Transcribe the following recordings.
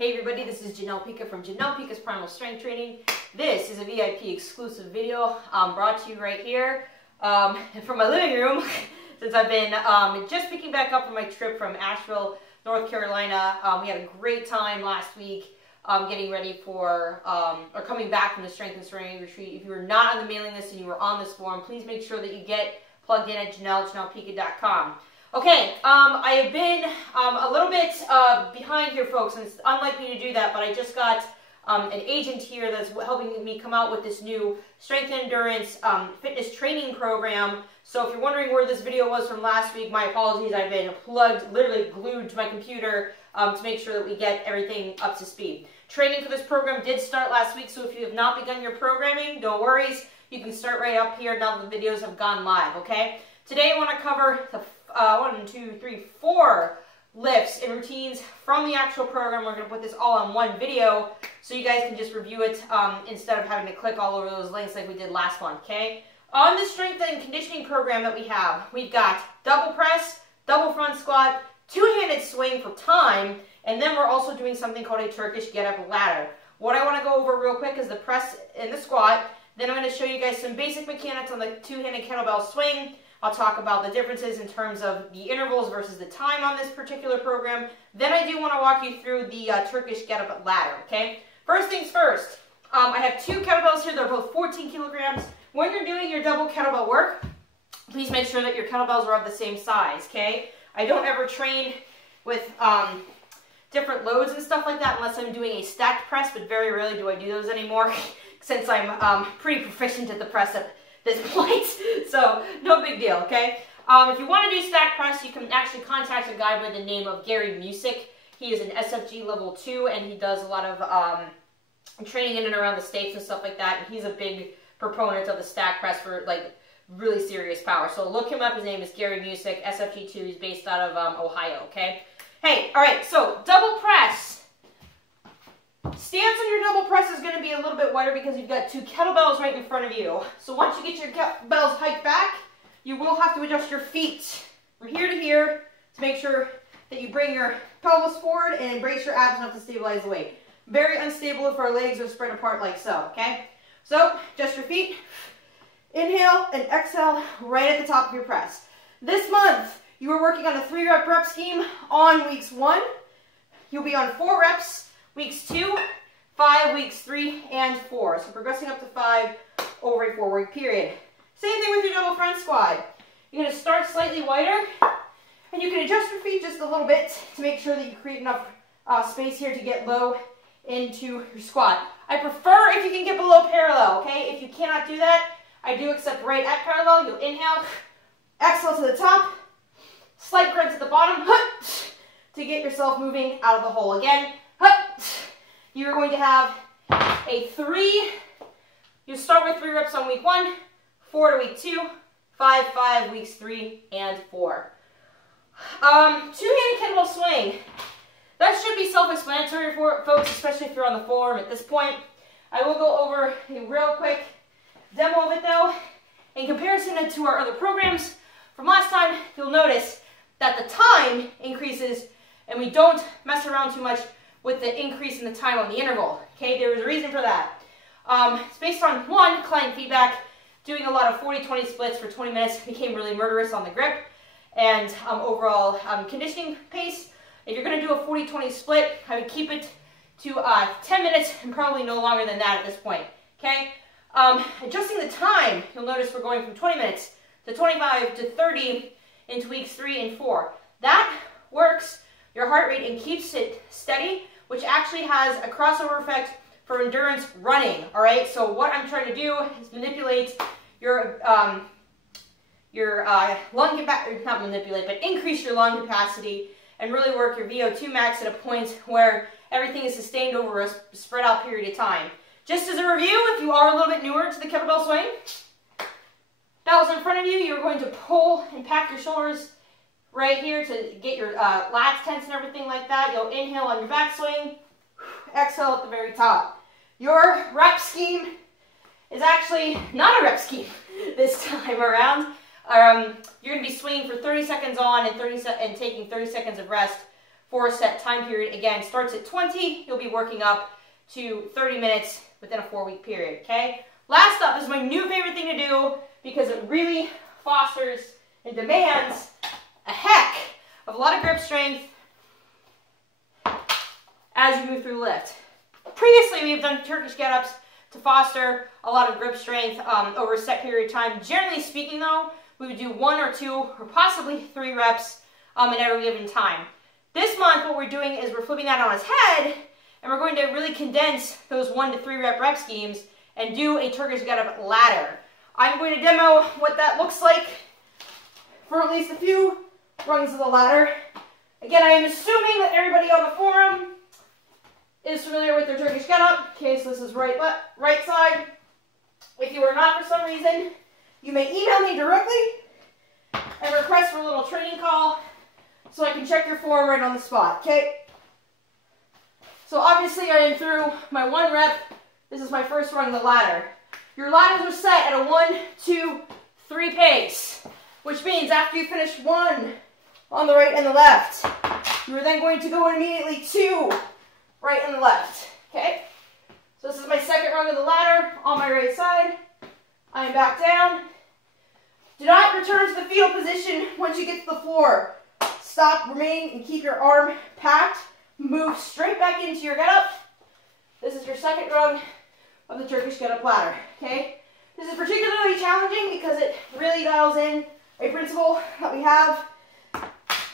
Hey everybody, this is Janelle Pica from Janelle Pica's Primal Strength Training. This is a VIP exclusive video brought to you right here from my living room since I've been just picking back up from my trip from Asheville, North Carolina. We had a great time last week getting ready for, or coming back from the Strength and Serenity Retreat. If you were not on the mailing list and you were on this forum, please make sure that you get plugged in at janellepica.com. Okay, I have been a little bit behind here, folks, and it's unlike me to do that, but I just got an agent here that's helping me come out with this new strength and endurance fitness training program. So if you're wondering where this video was from last week, my apologies. I've been plugged, literally glued to my computer to make sure that we get everything up to speed. Training for this program did start last week, so if you have not begun your programming, no worries. You can start right up here now that the videos have gone live, okay? Today I want to cover the 4 lifts and routines from the actual program. We're going to put this all on one video so you guys can just review it instead of having to click all over those links like we did last one, okay? On the strength and conditioning program that we have, we've got double press, double front squat, two-handed swing for time, and then we're also doing something called a Turkish get-up ladder. What I want to go over real quick is the press and the squat. Then I'm going to show you guys some basic mechanics on the two-handed kettlebell swing. I'll talk about the differences in terms of the intervals versus the time on this particular program. Then I do want to walk you through the Turkish get-up ladder, okay? First things first, I have 2 kettlebells here. They're both 14 kilograms. When you're doing your double kettlebell work, please make sure that your kettlebells are of the same size, okay? I don't ever train with different loads and stuff like that unless I'm doing a stacked press, but very rarely do I do those anymore since I'm pretty proficient at the press at this point, so no big deal, okay? If you want to do stack press, you can actually contact a guy by the name of Gary Music. He is an SFG level 2, and he does a lot of training in and around the States and stuff like that, and he's a big proponent of the stack press for, like, really serious power. So look him up. His name is Gary Music, SFG 2. He's based out of Ohio, okay? Hey, all right, so double press. Stance on your double press is going to be a little bit wider because you've got 2 kettlebells right in front of you. So once you get your kettlebells hiked back, you will have to adjust your feet from here to here to make sure that you bring your pelvis forward and brace your abs enough to stabilize the weight. Very unstable if our legs are spread apart like so, okay? So adjust your feet, inhale and exhale right at the top of your press. This month, you are working on a 3-rep scheme on weeks 1. You'll be on 4 reps weeks 2, 5, weeks 3, and 4. So progressing up to 5 over a 4-week period. Same thing with your double front squat. You're going to start slightly wider, and you can adjust your feet just a little bit to make sure that you create enough space here to get low into your squat. I prefer if you can get below parallel, okay? If you cannot do that, I do accept right at parallel. You'll inhale, exhale to the top, slight grunt at the bottom, to get yourself moving out of the hole. Again, you're going to have a 3, you start with 3 reps on week 1, 4 to week 2, 5 weeks 3 and 4. Two-handed kettlebell swing. That should be self-explanatory for folks, especially if you're on the forum at this point. I will go over a real quick demo of it though. In comparison to our other programs from last time, you'll notice that the time increases and we don't mess around too much with the increase in the time on the interval. Okay, there is a reason for that. It's based on, 1, client feedback. Doing a lot of 40-20 splits for 20 minutes became really murderous on the grip and overall conditioning pace. If you're going to do a 40-20 split, I would keep it to 10 minutes and probably no longer than that at this point. Okay, adjusting the time, you'll notice we're going from 20 minutes to 25 to 30 into weeks 3 and 4. That works your heart rate and keeps it steady, which actually has a crossover effect for endurance running, all right? So what I'm trying to do is manipulate your lung capacity, not manipulate, but increase your lung capacity and really work your VO2 max at a point where everything is sustained over a spread out period of time. Just as a review, if you are a little bit newer to the kettlebell swing, bells in front of you, you're going to pull and pack your shoulders right here to get your lats tense and everything like that. You'll inhale on your back swing, exhale at the very top. Your rep scheme is actually not a rep scheme this time around. You're going to be swinging for 30 seconds on and taking 30 seconds of rest 4-set time period. Again, starts at 20, you'll be working up to 30 minutes within a 4-week period, okay? Last up is my new favorite thing to do because it really fosters and demands a heck of a lot of grip strength as you move through lift. Previously, we have done Turkish get-ups to foster a lot of grip strength over a set period of time. Generally speaking though, we would do 1 or 2 or possibly 3 reps at every given time. This month, what we're doing is we're flipping that on its head, and we're going to really condense those 1 to 3 rep schemes and do a Turkish get-up ladder. I'm going to demo what that looks like for at least a few rungs of the ladder. Again, I am assuming that everybody on the forum is familiar with their Turkish get-up. Okay, so this is right side. If you are not for some reason, you may email me directly and request for a little training call so I can check your form right on the spot, okay? So obviously I am through my 1 rep. This is my first rung of the ladder. Your ladders are set at a 1, 2, 3 pace, which means after you finish 1 on the right and the left, you are then going to go immediately 2 right and the left, okay? So this is my second rung of the ladder on my right side. I am back down. Do not return to the fetal position once you get to the floor. Stop, remain, and keep your arm packed. Move straight back into your get-up. This is your second rung of the Turkish get-up ladder, okay? This is particularly challenging because it really dials in a principle that we have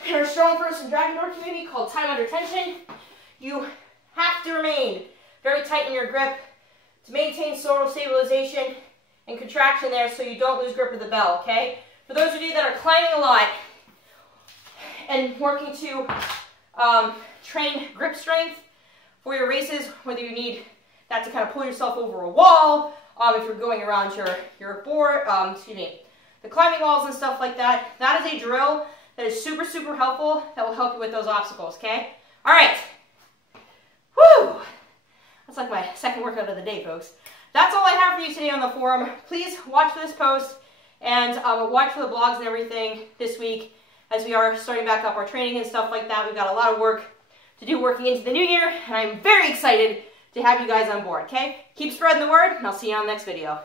in our Strong First and Dragon Door community called time under tension. You have to remain very tight in your grip to maintain total stabilization and contraction there so you don't lose grip of the bell, okay? For those of you that are climbing a lot and working to train grip strength for your races, whether you need that to kind of pull yourself over a wall, if you're going around your board, the climbing walls and stuff like that, that is a drill that is super, super helpful that will help you with those obstacles, okay? All right. Whew. That's like my second workout of the day, folks. That's all I have for you today on the forum. Please watch for this post and watch for the blogs and everything this week as we are starting back up our training and stuff like that. We've got a lot of work to do working into the new year, and I'm very excited to have you guys on board, okay? Keep spreading the word, and I'll see you on the next video.